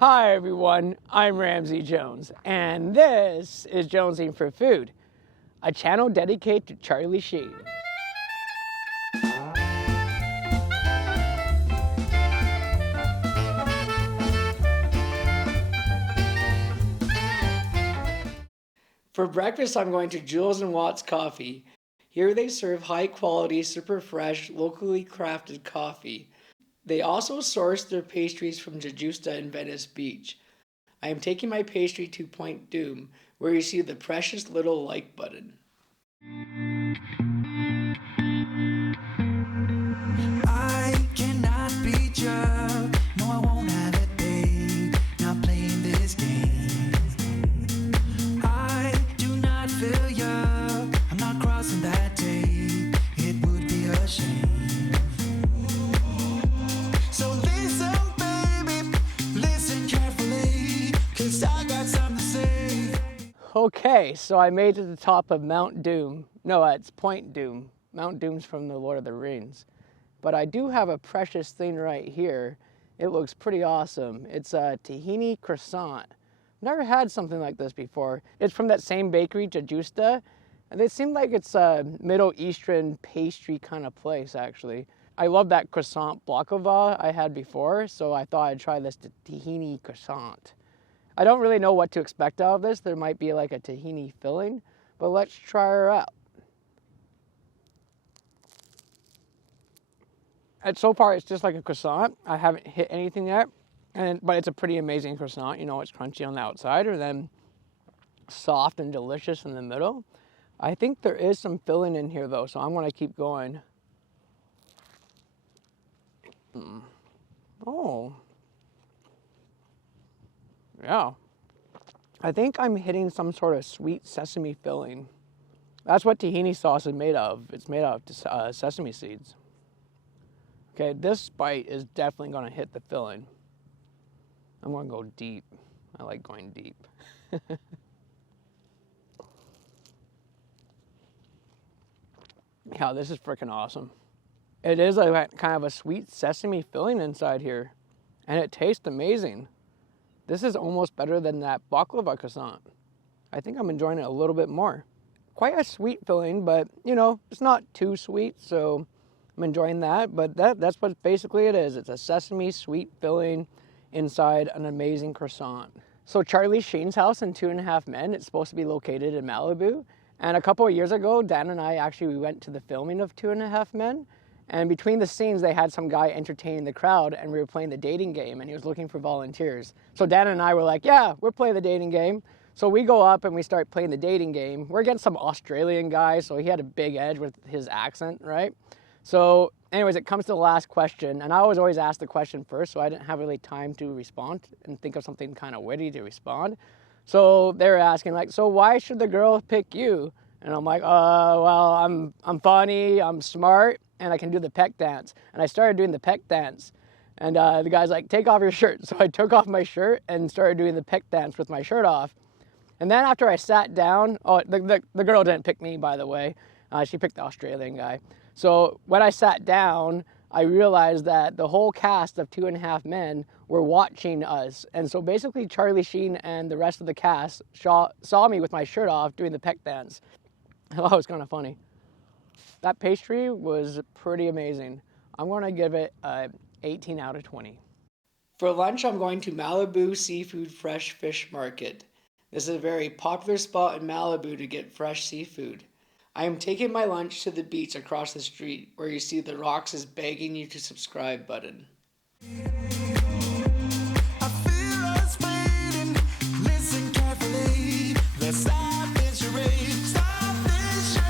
Hi everyone, I'm Ramsey Jones, and this is Jonesing for Food, a channel dedicated to Charlie Sheen. For breakfast, I'm going to Jules and Watts Coffee. Here they serve high quality, super fresh, locally crafted coffee. They also source their pastries from Jujusta in Venice Beach. I am taking my pastry to Point Doom, where you see the precious little like button. I cannot beat you. No, I won't have it, babe. Not playing this game. I do not feel you. I'm not crossing that tape. It would be a shame. So listen, baby. Listen carefully. 'Cause I got something to say. Okay, so I made it to the top of Mount Doom. No, it's Point Doom. Mount Doom's from the Lord of the Rings. But I do have a precious thing right here. It looks pretty awesome. It's a Tahini Croissant. Never had something like this before. It's from that same bakery, Jujusta, and it seemed like it's a Middle Eastern pastry kind of place, actually. I love that croissant baklava I had before, so I thought I'd try this Tahini Croissant. I don't really know what to expect out of this. There might be like a tahini filling, but let's try her out. And so far, it's just like a croissant. I haven't hit anything yet, but it's a pretty amazing croissant. You know, it's crunchy on the outside and then soft and delicious in the middle. I think there is some filling in here though, so I'm gonna keep going. Oh. Yeah, I think I'm hitting some sort of sweet sesame filling. That's what tahini sauce is made of. It's made out of sesame seeds. Okay, this bite is definitely gonna hit the filling. I'm gonna go deep. I like going deep. Yeah, this is freaking awesome. It is a kind of a sweet sesame filling inside here, and it tastes amazing. This is almost better than that baklava croissant. I think I'm enjoying it a little bit more. Quite a sweet filling, but you know, it's not too sweet, so I'm enjoying that. But that's what basically it is. It's a sesame sweet filling inside an amazing croissant. So Charlie Sheen's house in 2.5 Men, it's supposed to be located in Malibu. And a couple of years ago, Dan and I we went to the filming of 2.5 Men. And between the scenes, they had some guy entertaining the crowd, and we were playing the dating game, and he was looking for volunteers. So Dan and I were like, yeah, we're playing the dating game. So we go up and we start playing the dating game. We're against some Australian guy, so he had a big edge with his accent, right? So anyways, it comes to the last question, and I always ask the question first, so I didn't have really time to respond and think of something kind of witty to respond. So they were asking, like, so why should the girl pick you? And I'm like, well, I'm funny, I'm smart, and I can do the peck dance. And I started doing the peck dance. And the guy's like, take off your shirt. So I took off my shirt and started doing the peck dance with my shirt off. And then after I sat down, the girl didn't pick me, by the way. She picked the Australian guy. So when I sat down, I realized that the whole cast of 2.5 Men were watching us. And so basically Charlie Sheen and the rest of the cast saw me with my shirt off doing the peck dance. I thought it was kind of funny. That pastry was pretty amazing. I'm gonna give it a 18 out of 20. For lunch, I'm going to Malibu Seafood Fresh Fish Market. This is a very popular spot in Malibu to get fresh seafood. I am taking my lunch to the beach across the street where you see the rocks is begging you to subscribe button. I feel us fading. Listen carefully. Let's stop this charade. Stop this charade.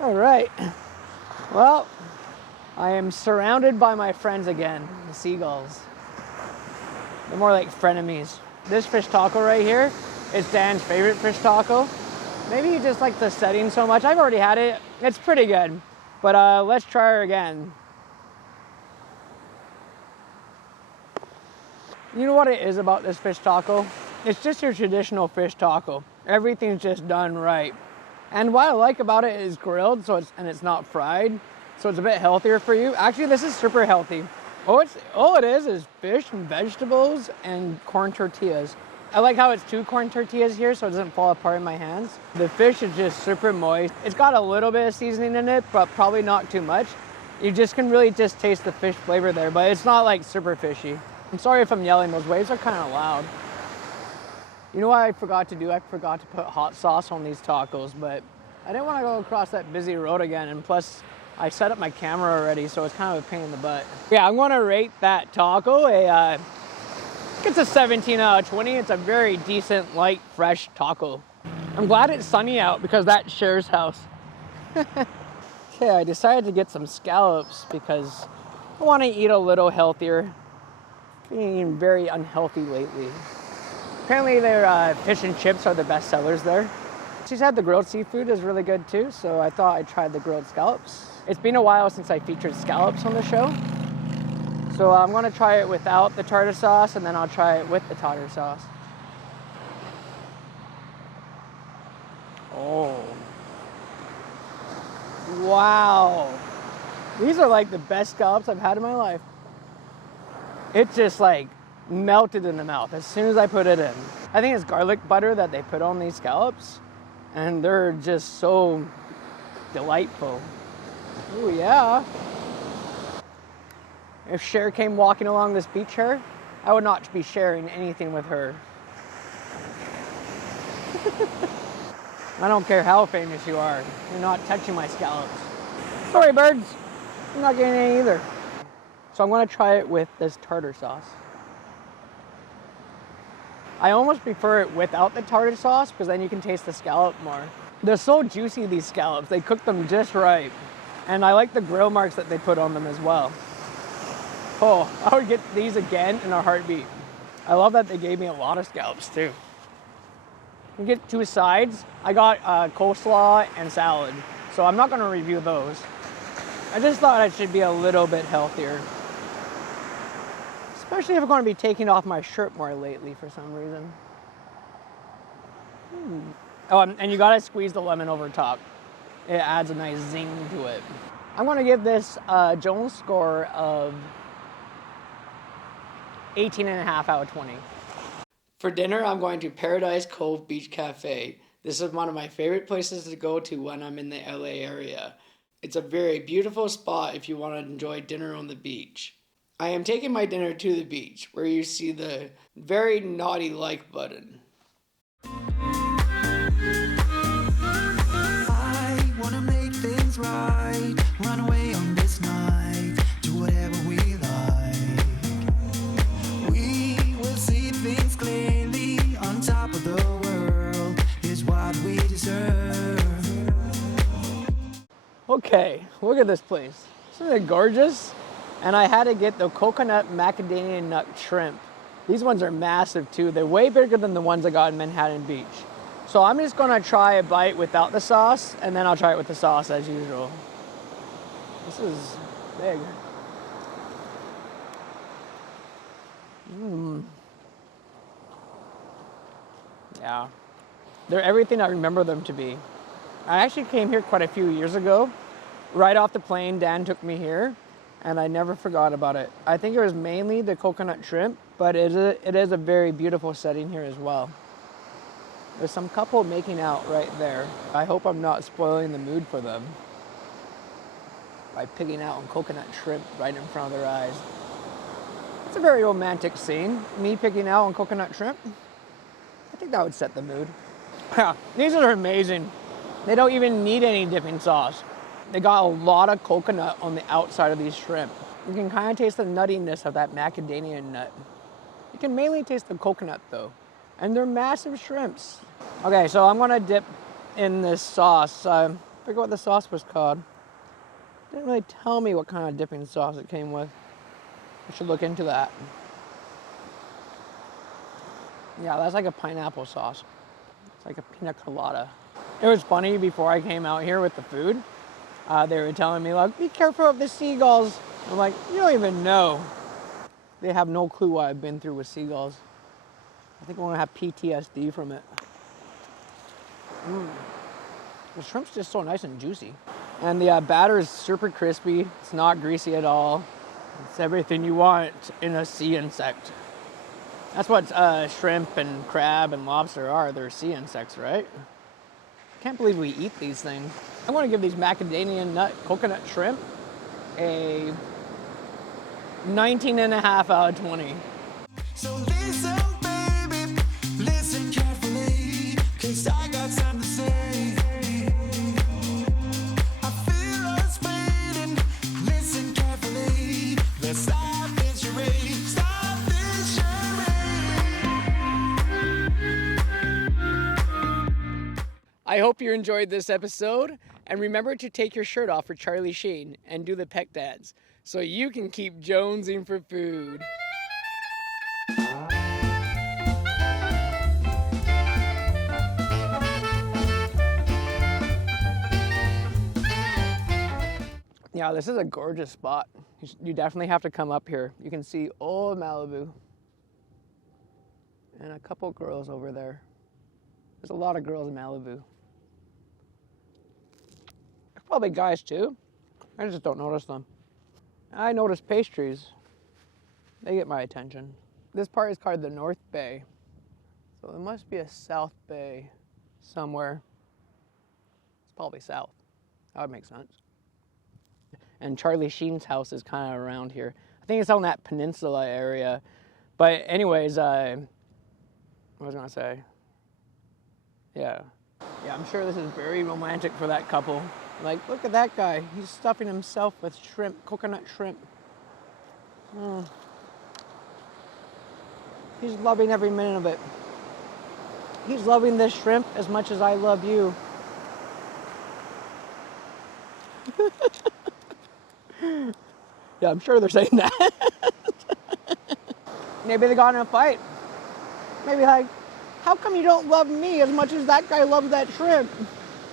All right. Well, I am surrounded by my friends again, the seagulls. They're more like frenemies. This fish taco right here is Dan's favorite fish taco. Maybe he just likes the setting so much. I've already had it. It's pretty good. But let's try her again. You know what it is about this fish taco? It's just your traditional fish taco. Everything's just done right. And what I like about it is grilled, so it's not fried, so it's a bit healthier for you. Actually, this is super healthy. All it is fish and vegetables and corn tortillas. I like how it's 2 corn tortillas here, so it doesn't fall apart in my hands. The fish is just super moist. It's got a little bit of seasoning in it, but probably not too much. You just can really just taste the fish flavor there, but it's not like super fishy. I'm sorry if I'm yelling, those waves are kind of loud. You know what I forgot to do? I forgot to put hot sauce on these tacos, but I didn't want to go across that busy road again, and plus I set up my camera already, so it's kind of a pain in the butt. Yeah, I'm going to rate that taco it's a 17 out of 20. It's a very decent, light, fresh taco. I'm glad it's sunny out because that's Cher's house. Okay, I decided to get some scallops because I want to eat a little healthier. Been eating very unhealthy lately. Apparently their fish and chips are the best sellers there. She said the grilled seafood is really good too, so I thought I'd try the grilled scallops. It's been a while since I featured scallops on the show. So I'm gonna try it without the tartar sauce, and then I'll try it with the tartar sauce. Oh. Wow. These are like the best scallops I've had in my life. It just like melted in the mouth as soon as I put it in. I think it's garlic butter that they put on these scallops, and they're just so delightful. Oh yeah. If Cher came walking along this beach here, I would not be sharing anything with her. I don't care how famous you are, you're not touching my scallops. Sorry birds, I'm not getting any either. So I'm gonna try it with this tartar sauce. I almost prefer it without the tartar sauce because then you can taste the scallop more. They're so juicy, these scallops. They cook them just right. And I like the grill marks that they put on them as well. Oh, I would get these again in a heartbeat. I love that they gave me a lot of scallops too. You get 2 sides. I got coleslaw and salad, so I'm not gonna review those. I just thought I should be a little bit healthier. Especially if I'm gonna be taking off my shirt more lately for some reason. Oh, and you gotta squeeze the lemon over top. It adds a nice zing to it. I'm gonna give this Joules score of 18.5 out of 20. For dinner, I'm going to Paradise Cove Beach Cafe. This is one of my favorite places to go to when I'm in the LA area. It's a very beautiful spot if you want to enjoy dinner on the beach. I am taking my dinner to the beach, where you see the very naughty like button. I wanna make things right, run away on this night, do whatever we like. We will see things clearly, on top of the world is what we deserve. Okay, look at this place. Isn't it gorgeous? And I had to get the coconut macadamia nut shrimp. These ones are massive too. They're way bigger than the ones I got in Manhattan Beach. So I'm just gonna try a bite without the sauce, and then I'll try it with the sauce as usual. This is big. Yeah. They're everything I remember them to be. I actually came here quite a few years ago. Right off the plane, Dan took me here, and I never forgot about it. I think it was mainly the coconut shrimp, but it is a very beautiful setting here as well. There's some couple making out right there. I hope I'm not spoiling the mood for them by picking out on coconut shrimp right in front of their eyes. It's a very romantic scene, me picking out on coconut shrimp. I think that would set the mood. Yeah, these are amazing. They don't even need any dipping sauce. They got a lot of coconut on the outside of these shrimp. You can kind of taste the nuttiness of that macadamia nut. You can mainly taste the coconut though. And they're massive shrimps. Okay, so I'm gonna dip in this sauce. I forget what the sauce was called. Didn't really tell me what kind of dipping sauce it came with. I should look into that. Yeah, that's like a pineapple sauce. It's like a pina colada. It was funny before I came out here with the food. They were telling me like, be careful of the seagulls. I'm like, you don't even know. They have no clue what I've been through with seagulls. I think I'm gonna have PTSD from it. The shrimp's just so nice and juicy. And the batter is super crispy. It's not greasy at all. It's everything you want in a sea insect. That's what shrimp and crab and lobster are. They're sea insects, right? Can't believe we eat these things. I'm gonna give these macadamia nut coconut shrimp a 19.5 out of 20. So listen, baby, listen carefully, 'cause I got something to say. I feel us fading, listen carefully. Let's stop this charade, stop this charade. I hope you enjoyed this episode, and remember to take your shirt off for Charlie Sheen and do the peck dance so you can keep jonesing for food. Yeah, this is a gorgeous spot. You definitely have to come up here. You can see old Malibu and a couple girls over there. There's a lot of girls in Malibu. Probably guys too. I just don't notice them. I notice pastries. They get my attention. This part is called the North Bay. So it must be a South Bay somewhere. It's probably south. That would make sense. And Charlie Sheen's house is kind of around here. I think it's on that peninsula area. But anyways, what was I gonna say? Yeah, I'm sure this is very romantic for that couple. Like, look at that guy. He's stuffing himself with shrimp, coconut shrimp. He's loving every minute of it. He's loving this shrimp as much as I love you. Yeah, I'm sure they're saying that. Maybe they got in a fight. Maybe like, how come you don't love me as much as that guy loves that shrimp?